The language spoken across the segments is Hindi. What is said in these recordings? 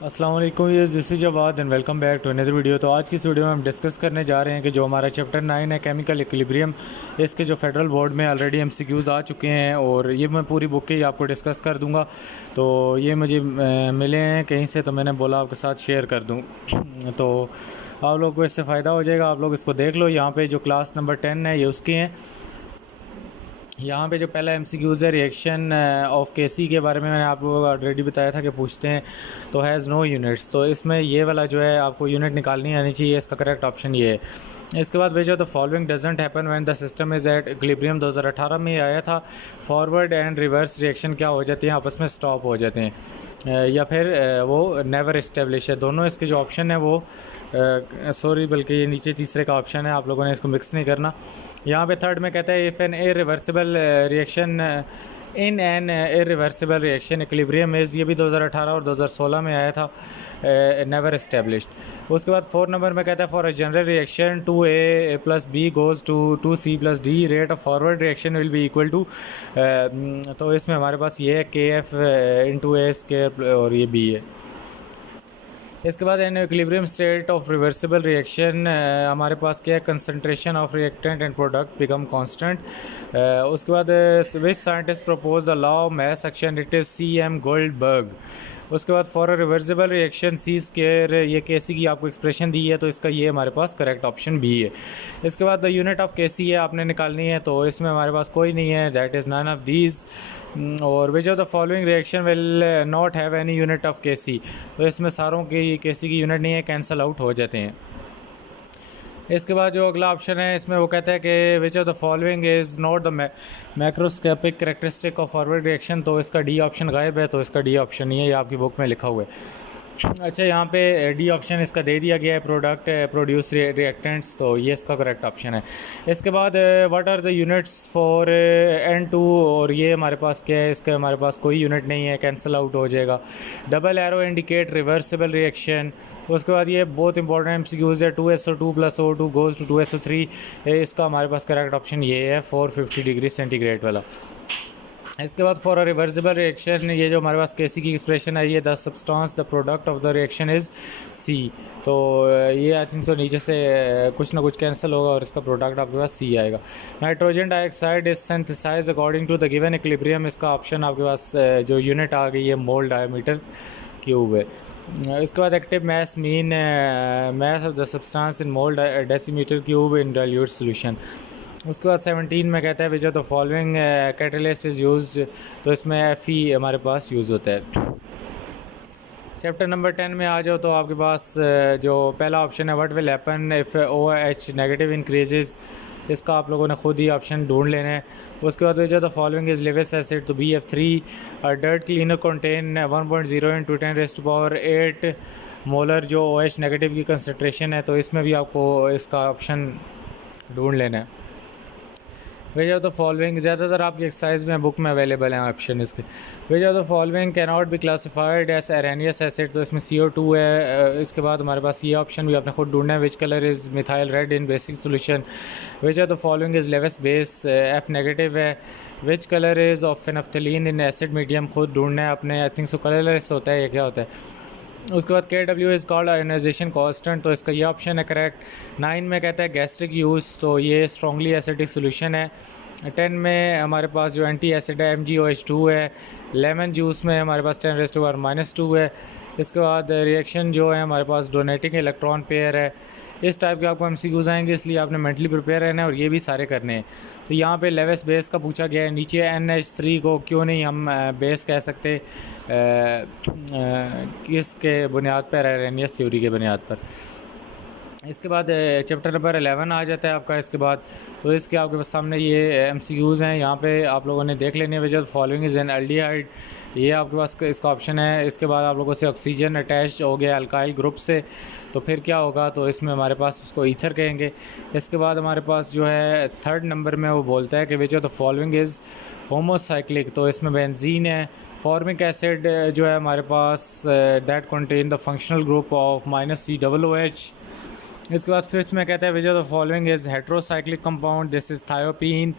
अस्सलाम वालेकुम, ये this is Jawad and welcome back to another video. तो आज की इस वीडियो में हम डिस्कस करने जा रहे हैं कि जो हमारा चैप्टर 9 है केमिकल इक्विलिब्रियम, इसके जो फेडरल बोर्ड में ऑलरेडी एमसीक्यूज़ आ चुके हैं और ये मैं पूरी बुक ही आपको डिस्कस कर दूंगा। तो ये मुझे मिले हैं कहीं से, तो मैंने बोला आपके साथ शेयर कर दूँ। तो आप लोग को इससे फ़ायदा हो जाएगा, आप लोग इसको देख लो। यहाँ पर जो क्लास नंबर 10 है ये उसके हैं। यहाँ पे जो पहला एमसीक्यूज़ है रिएक्शन ऑफ केसी के बारे में, मैंने आप लोगों को ऑलरेडी बताया था कि पूछते हैं तो हैज़ नो यूनिट्स। तो इसमें ये वाला जो है आपको यूनिट निकालनी आनी चाहिए, इसका करेक्ट ऑप्शन ये है। इसके बाद भेजो the following doesn't happen when the system is at equilibrium. 2018 में आया था। फॉरवर्ड एंड रिवर्स रिएक्शन क्या हो जाती हैं, आपस में स्टॉप हो जाते हैं, या फिर वो नेवर इस्टेब्लिश है। दोनों इसके जो ऑप्शन है वो सॉरी, बल्कि ये नीचे तीसरे का ऑप्शन है, आप लोगों ने इसको मिक्स नहीं करना। यहाँ पे थर्ड में कहता है if an irreversible reaction in an irreversible reaction equilibrium is, ये भी 2018 और 2016 में आया था, नेवर इस्टेब्लिश्ड। उसके बाद 4 नंबर में कहता है for a general reaction 2A plus B goes to 2C plus D, rate of forward reaction will be equal to. तो इसमें हमारे पास ये है KF इंटू A स्क्वायर और ये B है। इसके बाद in equilibrium state of reversible reaction हमारे पास क्या है, concentration of reactant and product become constant. उसके बाद which scientist propose the law of mass action, it is CM Goldberg. उसके बाद for a reversible reaction C square, ये केसी की आपको एक्सप्रेशन दी है, तो इसका ये हमारे पास करेक्ट ऑप्शन B है। इसके बाद द यूनिट ऑफ केसी है आपने निकालनी है, तो इसमें हमारे पास कोई नहीं है, that is none of these. और which of the following reaction will not have any unit of K C, तो इसमें सारों की केसी की यूनिट नहीं है, कैंसिल आउट हो जाते हैं। इसके बाद जो अगला ऑप्शन है इसमें वो कहता है कि which of the following is not the macroscopic characteristic of forward reaction, तो इसका डी ऑप्शन गायब है, तो इसका डी ऑप्शन नहीं है, ये आपकी बुक में लिखा हुआ है। अच्छा, यहाँ पे डी ऑप्शन इसका दे दिया गया है, प्रोडक्ट प्रोड्यूस रिएक्टेंट्स, तो ये इसका करेक्ट ऑप्शन है। इसके बाद what are the units for N2, और ये हमारे पास क्या है, इसका हमारे पास कोई यूनिट नहीं है, कैंसिल आउट हो जाएगा। Double arrow indicate reversible reaction. उसके बाद ये बहुत इंपॉर्टेंट MCQs है, 2SO2 plus O2 goes to 2SO3, इसका हमारे पास करेक्ट ऑप्शन ये है, 450 डिग्री सेंटीग्रेड वाला। इसके बाद फॉर अ रिवर्सिबल रिएक्शन, ये जो हमारे पास केसी की एक्सप्रेशन है, ये the substance the product of the reaction is C। तो ये आई थिंक सो नीचे से कुछ ना कुछ कैंसिल होगा और इसका प्रोडक्ट आपके पास C आएगा। Nitrogen dioxide is synthesise according to the given equilibrium, इसका ऑप्शन आपके पास जो यूनिट आ गई है मोल डायमीटर क्यूब है। इसके बाद active mass mean mass of the substance in mole decimetre cube in dilute solution. उसके बाद 17 में कहता है which of the following catalyst is used, तो इसमें Fe हमारे पास यूज़ होता है। चैप्टर नंबर 10 में आ जाओ, तो आपके पास जो पहला ऑप्शन है what will happen if OH negative increases, इसका आप लोगों ने खुद ही ऑप्शन ढूंढ लेना है। उसके बाद which of the following is Lewis acid, तो BF3। Dirt cleaner contain 1.0 into 10⁻8 molar जो OH नेगेटिव की कंसनट्रेशन है, तो इसमें भी आपको इसका ऑप्शन ढूंढ लेना है। विच ऑफ द फॉलोइंग, ज़्यादातर आपकी एक्सरसाइज में बुक में अवेलेबल हैं ऑप्शन इसके। Which of the following can not be classified as Arrhenius acid, तो इसमें CO2 है। इसके बाद हमारे पास ये ऑप्शन भी आपने खुद ढूंढना है, which colour is methyl red in basic solution. Which of the following is Lewis base, F negative है। Which colour is of phenolphthalein in acid medium, खुद ढूंढना है अपने, आई थिंक सो कलरलेस होता है, ये क्या होता है। उसके बाद KW is called ionisation constant, तो इसका ये ऑप्शन है करेक्ट। 9 में कहता है गैस्ट्रिक यूज़, तो ये स्ट्रॉन्गली एसिडिक सोल्यूशन है। 10 में हमारे पास जो एंटी एसिड है MgOH2 है। लेमन जूस में हमारे पास 10⁻⁻2 है। इसके बाद रिएक्शन जो है हमारे पास डोनेटिंग इलेक्ट्रॉन पेयर है। इस टाइप के आपको MCQs आएंगे, इसलिए आपने मेंटली प्रिपेयर रहना है और ये भी सारे करने हैं। तो यहाँ पे लेवेस बेस का पूछा गया है, नीचे NH3 को क्यों नहीं हम बेस कह सकते, किसके बुनियाद पर, अरेनियस थ्योरी के बुनियाद पर। इसके बाद चैप्टर नंबर 11 आ जाता है आपका। इसके बाद तो इसके आपके पास सामने ये MCQs हैं, यहाँ पे आप लोगों ने देख लेने वजह फॉलोइंग इज़ एन एल्डिहाइड, ये आपके पास इसका ऑप्शन है। इसके बाद आप लोगों से ऑक्सीजन अटैच हो गया अल्काइल ग्रुप से, तो फिर क्या होगा, तो इसमें हमारे पास उसको ईथर कहेंगे। इसके बाद हमारे पास जो है थर्ड नंबर में वो बोलता है कि which of the following is homocyclic, तो इसमें बेंजीन है। फॉर्मिक एसिड जो है हमारे पास that contain the functional group of -COOH। इसके बाद फिफ्थ में कहता है which of the following is heterocyclic compound, this is thiophene.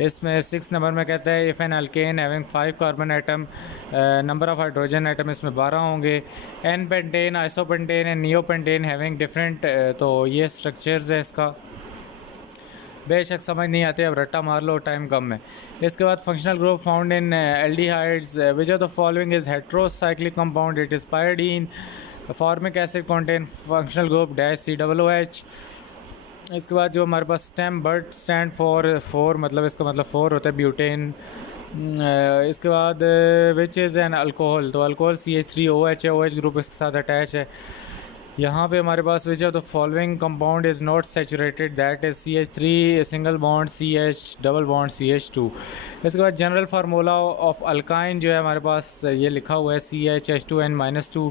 इसमें 6 नंबर में कहता है if an alkane having 5 carbon atom, number of hydrogen atom इसमें 12 होंगे। N pentane, isopentane and neopentane having different, तो ये स्ट्रक्चर्स है इसका। बेशक समझ नहीं आते, अब रट्टा मार लो, टाइम कम है। इसके बाद functional group found in aldehydes, which of the following is heterocyclic compound, it is Pyodine. Formic acid contain functional group -COOH। इसके बाद जो हमारे पास स्टेम बट स्टैंड फॉर 4, मतलब इसका मतलब 4 होता है, ब्यूटेन। इसके बाद विच इज़ एन अल्कोहल, तो अल्कोहल CH3OH है, OH ग्रुप इसके साथ अटैच है। यहाँ पे हमारे पास which of the following compound is not saturated, that is CH3 single bond CH double bond CH2। इसके बाद जनरल फार्मूला ऑफ अल्काइन जो है हमारे पास ये लिखा हुआ है CHH2N-2।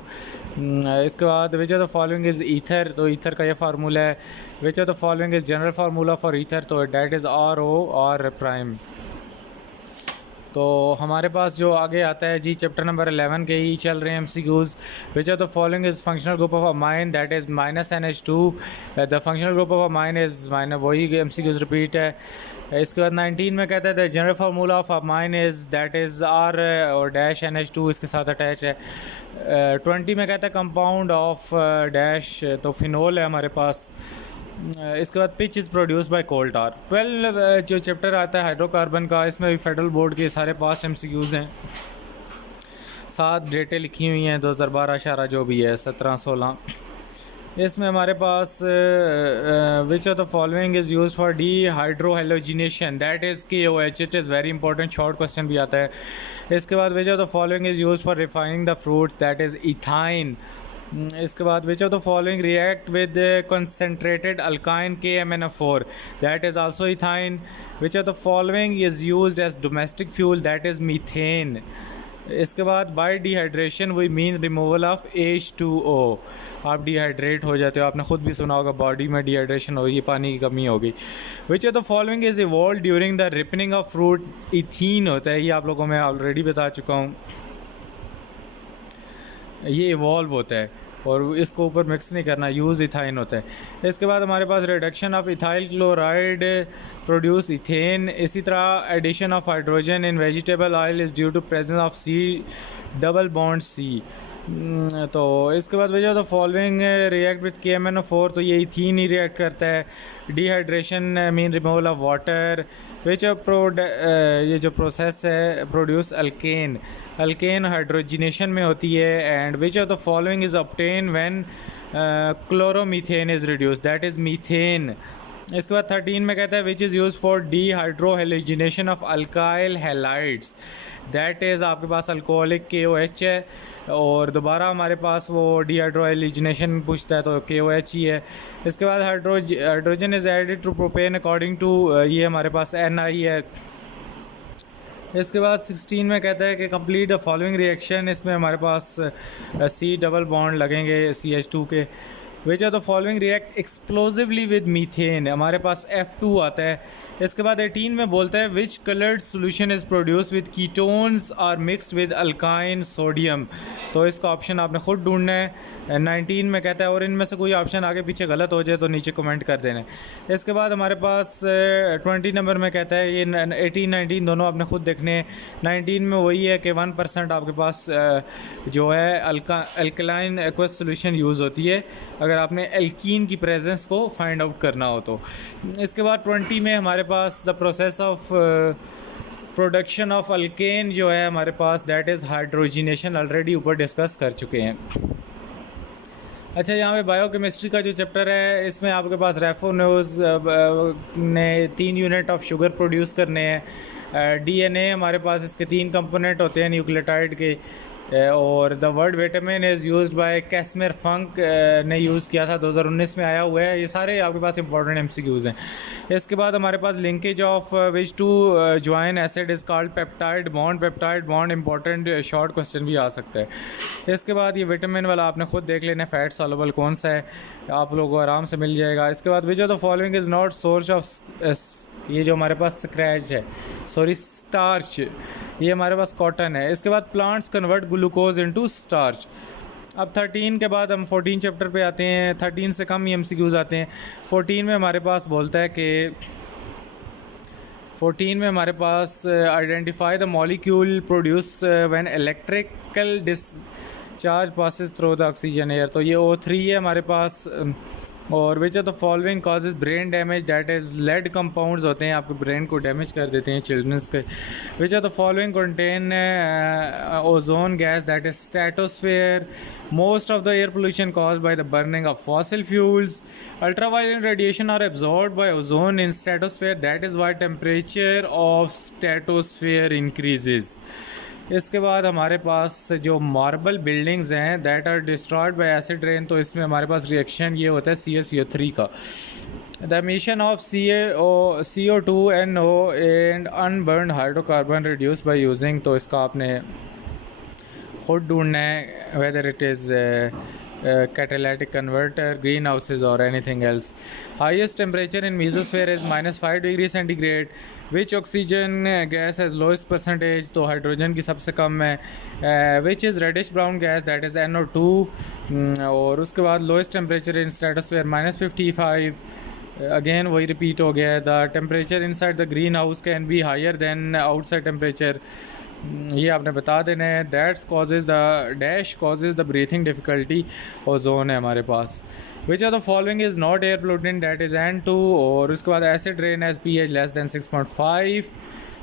इसके बाद which of the following is ether, तो ईथर का ये फार्मूला है। Which of the following is general formula for ether, तो डैट इज़ ROR'। तो हमारे पास जो आगे आता है जी चैप्टर नंबर 11 के ही चल रहे हैं MCQs। Which of the following is functional group of amine, that is -NH2। The functional group of amine is वही MCQs रिपीट है। इसके बाद 19 में कहता है the general formula of amine is that is R और डैश NH2 इसके साथ अटैच है। 20 में कहता है कंपाउंड ऑफ डैश, तो फिनोल है हमारे पास। इसके बाद पिच इज़ प्रोड्यूस बाय कोल टार। 12 जो चैप्टर आता है हाइड्रोकार्बन का, इसमें भी फेडरल बोर्ड के सारे पास MCQs हैं। 7 डेटें लिखी हुई हैं 2012 शारा जो भी है 17-16। इसमें हमारे पास which of the following is use for dehydrohalogenation, that is KOH। It is very important, short question भी आता है। इसके बाद which of the following is use for refining the fruits, that is ethyne. इसके बाद which of the following react with concentrated अल्काइन KMnO4, that is also ethyne. Which of the following is used as domestic fuel, that is methane. इसके बाद bye dehydration we mean removal of H2O, आप डिहाइड्रेट हो जाते हो, आपने ख़ुद भी सुना होगा बॉडी में डिहाइड्रेशन होगी, पानी की कमी होगी। विच of the following is evolve during the ripening of fruit, ethene होता है, ये आप लोगों में ऑलरेडी बता चुका हूँ, ये इवॉल्व होता है और इसको ऊपर मिक्स नहीं करना, यूज़ इथाइन होता है। इसके बाद हमारे पास reduction of ethyl chloride produce ethane. इसी तरह addition of hydrogen in vegetable oil is due to presence of C double bond C। तो इसके बाद वजह the following react with KMnO4, तो ये इथीन ही रिएक्ट करता है। Dehydration mean removal of water. Which ये जो प्रोसेस है प्रोड्यूस अल्केन, अल्केन हाइड्रोजिनेशन में होती है। And which of the following is obtain when chloromethane is reduce, that is methane. इसके बाद 13 में कहता है which is use for D hydrohalogenation of alkyl halides, that is आपके पास अल्कोहलिक KOH है। और दोबारा हमारे पास वो डिहाइड्रोहेलोजिनेशन पूछता है तो KOH ही है। इसके बाद hydrogen is added to propane according to, ये हमारे पास Ni है। इसके बाद 16 में कहता है कि कंप्लीट द फॉलोइंग रिएक्शन, इसमें हमारे पास C डबल बॉन्ड लगेंगे CH2 के। विच of the following react explosively with methane, हमारे पास F2 आता है। इसके बाद 18 में बोलता है which coloured solution is produce with ketones are mixed with अल्काइन सोडियम, तो इसका ऑप्शन आपने खुद ढूंढना है। 19 में कहता है और इनमें से कोई ऑप्शन आगे पीछे गलत हो जाए तो नीचे कमेंट कर देना। इसके बाद हमारे पास 20 नंबर में कहता है, ये 18-19 दोनों आपने खुद देखने हैं। 19 में वही है कि 1% आपके पास जो है अल्कलाइन एक्वस सोल्यूशन यूज़ होती है अगर आपने एल्कीन की प्रेजेंस को फाइंड आउट करना हो तो। इसके बाद 20 में हमारे पास the process of production of alkane जो है हमारे पास, दैट इज़ हाइड्रोजिनेशन, ऑलरेडी ऊपर डिस्कस कर चुके हैं। अच्छा, यहाँ पे बायोकेमिस्ट्री का जो चैप्टर है इसमें आपके पास रेफोन्यूज ने 3 यूनिट ऑफ शुगर प्रोड्यूस करने हैं। DNA हमारे पास इसके 3 कंपोनेंट होते हैं न्यूक्लियोटाइड के। और the word vitamin is used by Casimir Funk ने यूज़ किया था, 2019 में आया हुआ है। ये सारे आपके पास इंपॉर्टेंट MCQs हैं। इसके बाद हमारे पास linkage of which two join acid is called peptide bond important short question भी आ सकता है। इसके बाद ये विटामिन वाला आपने खुद देख लेना, फैट सॉल्युबल कौन सा है, आप लोगों को आराम से मिल जाएगा। इसके बाद which of the following is not source of, ये जो हमारे पास स्क्रैच है, सॉरी स्टार्च, ये हमारे पास कॉटन है। इसके बाद plants convert glucose into starch. अब 13 के बाद हम 14 चैप्टर पे आते हैं। 13 से कम ही MCQs आते हैं। 14 में हमारे पास बोलता है कि 14 में हमारे पास identify the molecule produce when electrical discharge passes through the oxygen air. तो ये O3 है हमारे पास। और which are the following causes brain damage, that is lead compounds होते हैं, आपके ब्रेन को डैमेज कर देते हैं चिल्ड्रंस के। Which are the following contain ozone gas, that is stratosphere. Most of the air pollution caused by the burning of fossil fuels. Ultraviolet radiation are absorbed by ozone in stratosphere, that is why temperature of stratosphere increases. इसके बाद हमारे पास जो मार्बल बिल्डिंग्स हैं that are destroyed by acid rain, तो इसमें हमारे पास रिएक्शन ये होता है CaCO3 का। The emission of CO2 NO and unburn hydrocarbon reduce by using, तो इसका आपने खुद ढूंढना है whether it is catalytic converter, greenhouses or anything else. Highest temperature in mesosphere is -5 degree centigrade. Which oxygen gas has lowest percentage? तो हाइड्रोजन की सबसे कम है। Which is reddish brown gas, that is NO2. और उसके बाद lowest temperature in stratosphere -55. Again वही रिपीट हो गया है। The temperature inside the green house can be higher than outside temperature, ये आपने बता देना है। That's causes the dash causes the breathing difficulty, ozone है हमारे पास। Which are the following is not air pollutant, that is N2। और उसके बाद acid rain as pH less than 6.5।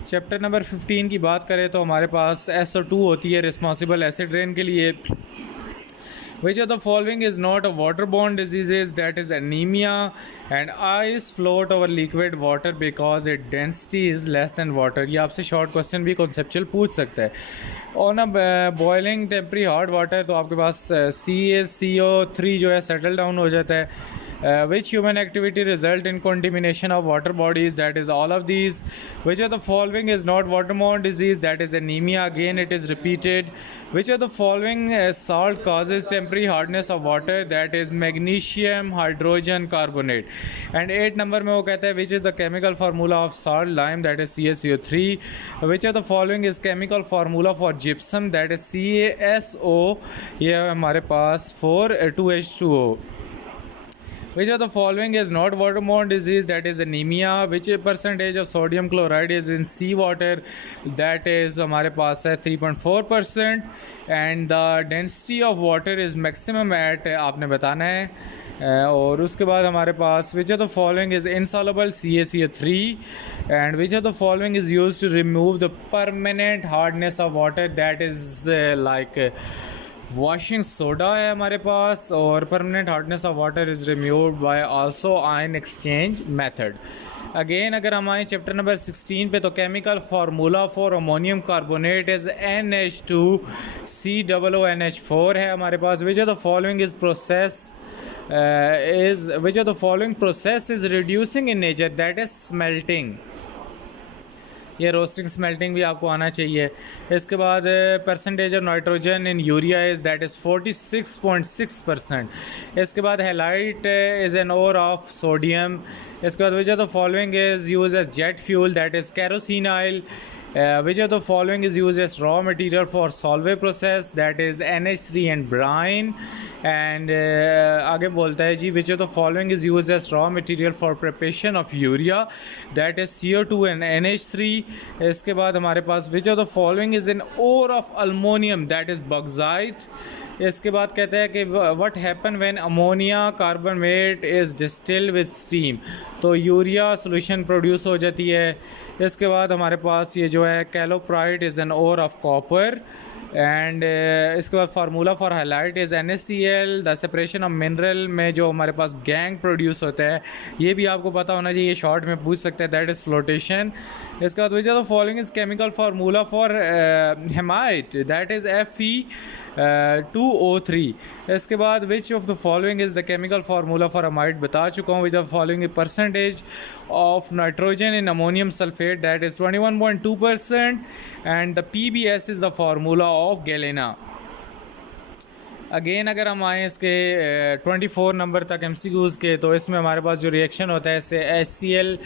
Chapter number 15 की बात करें तो हमारे पास SO2 होती है रिस्पॉन्सिबल एसिड रेन के लिए। Which of the following is not a waterborne diseases, that is anemia and ice float over liquid water because its density is less than water। ये आपसे शॉर्ट क्वेश्चन भी कॉन्सेप्चुअल पूछ सकता है। On a boiling temporary hot water, तो आपके पास CaCO3 जो है सेटल डाउन हो जाता है। Which human activity result in contamination of water bodies, that is all of these। Which of the following is not waterborne disease, that is anemia, again it is repeated। Which of the following salt causes temporary hardness of water, that is magnesium hydrogen carbonate। and 8 number में वो कहता है which is the chemical formula of salt lime, that is CaCO3। which of the following is chemical formula for gypsum, that is CaSO, ये है हमारे पास 4 2H2O। Which of the following is not waterborne disease, that is anemia। which percentage of sodium chloride is in seawater, that is हमारे पास है 3.4%। and the density of water is maximum at, आपने बताना है। और उसके बाद हमारे पास which of the following is insoluble CaCO3 and which of the following is used to remove the permanent hardness of water, that is like washing soda है हमारे पास। और permanent hardness of water is removed by also ion exchange method. Again अगर हम आए चैप्टर नंबर 16 पे, तो chemical formula for ammonium carbonate is NH2COONH4 है हमारे पास। Which of the following is process which of the following process is reducing in nature, that is smelting। ये रोस्टिंग स्मेल्टिंग भी आपको आना चाहिए। इसके बाद percentage of nitrogen in urea is, that is 46.6%। इसके बाद halite is an ore of sodium. इसके बाद which of the following is use as jet fuel, that is kerosene oil. which of the following is used as raw material for Solvay process, that is NH3 and brine। and आगे बोलता है जी which of the following is used as raw material for preparation of urea, that is CO2 and NH3। इसके बाद हमारे पास which of the following is an ore of aluminum, that is bauxite। इसके बाद कहता है कि what happen when ammonia carbonate is distilled with steam, तो यूरिया सोल्यूशन प्रोड्यूस हो जाती है। इसके बाद हमारे पास ये जो है chalcopyrite is an ore of copper. And इसके बाद formula for halite is NaCl। The separation of mineral में जो हमारे पास गैंग प्रोड्यूस होता है, ये भी आपको पता होना चाहिए, शॉर्ट में पूछ सकते हैं, दैट इज़ फ्लोटेशन। इसके बाद which of the following is chemical formula for हेमाइट, that is Fe2O3। इसके बाद which of the following is the chemical formula for amide, बता चुका हूँ। विच of the following percentage of nitrogen in ammonium sulphate, that is 21.2%। And the PBS is the formula of galena. Again अगर हम आएँ इसके 24 नंबर तक MCQs के, तो इसमें हमारे पास जो रिएक्शन होता है इससे HCl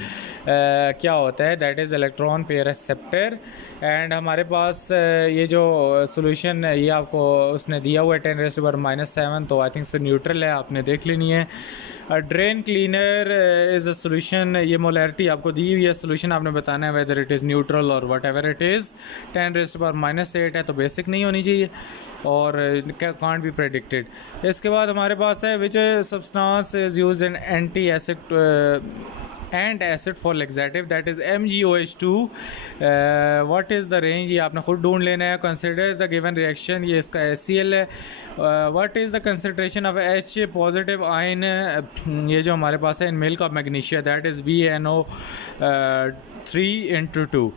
क्या होता है, that is electron pair acceptor. And हमारे पास ये जो सोल्यूशन है ये आपको उसने दिया हुआ है 10⁻⁻⁷, तो आई थिंक सो न्यूट्रल है, आपने देख लेनी है। Drain cleaner is a solution, ये मोलैरिटी आपको दी हुई है, सोल्यूशन आपने बताना है वेदर इट इज़ न्यूट्रल और वट एवर इट इज़। 10⁻⁸ है तो बेसिक नहीं होनी चाहिए और कांट बी प्रेडिक्टेड। इसके बाद हमारे पास है which substance is use in anti acid and acid for laxative that is MgOH2। What is the range, ये आपने खुद ढूंढ लेना है। कंसिडर द गिवन रिएक्शन, ये इसका HCl है। What is the concentration of H positive ion, ये जो हमारे पास है in milk of magnesia that is BnO3/2।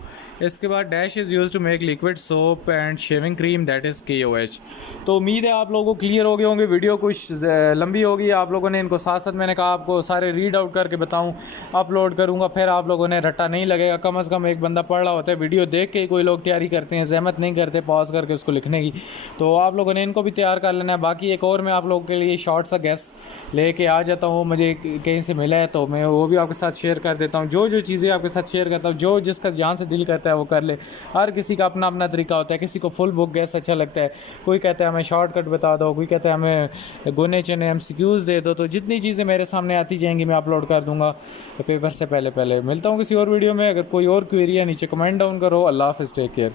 इसके बाद dash is use to make liquid soap and shaving cream that is KOH। तो उम्मीद है आप लोगों को क्लियर हो गए होंगे, वीडियो कुछ लंबी होगी, आप लोगों ने इनको साथ साथ मैंने कहा आपको सारे रीड आउट करके बताऊं, अपलोड करूंगा, फिर आप लोगों ने रट्टा नहीं लगेगा। कम से कम एक बंदा पढ़ रहा होता है, वीडियो देख के ही कोई लोग तैयारी करते हैं, जहमत नहीं करते पॉज करके उसको लिखने की, तो आप लोगों ने इनको भी तैयार कर लेना है। बाकी एक और मैं आप लोगों के लिए शॉर्ट सा गैस लेके आ जाता हूँ, मुझे कहीं से मिला है तो मैं वो भी आपके साथ शेयर कर देता हूँ। जो जो चीज़ें आपके साथ शेयर करता हूँ, जो जिसका जहाँ से दिल करता है वो कर ले। हर किसी का अपना अपना तरीका होता है, किसी को फुल बुक गैस अच्छा लगता है, कोई कहता है हमें शॉर्टकट बता दो, कोई कहता है हमें गुने चने MCQs दे दो। तो जितनी चीज़ें मेरे सामने आती जाएंगी मैं अपलोड कर दूंगा पेपर से पहले। मिलता हूँ किसी और वीडियो में। अगर कोई और क्वेरी है नीचे कमेंट डाउन करो। अल्लाह हाफ़िज़, टेक केयर।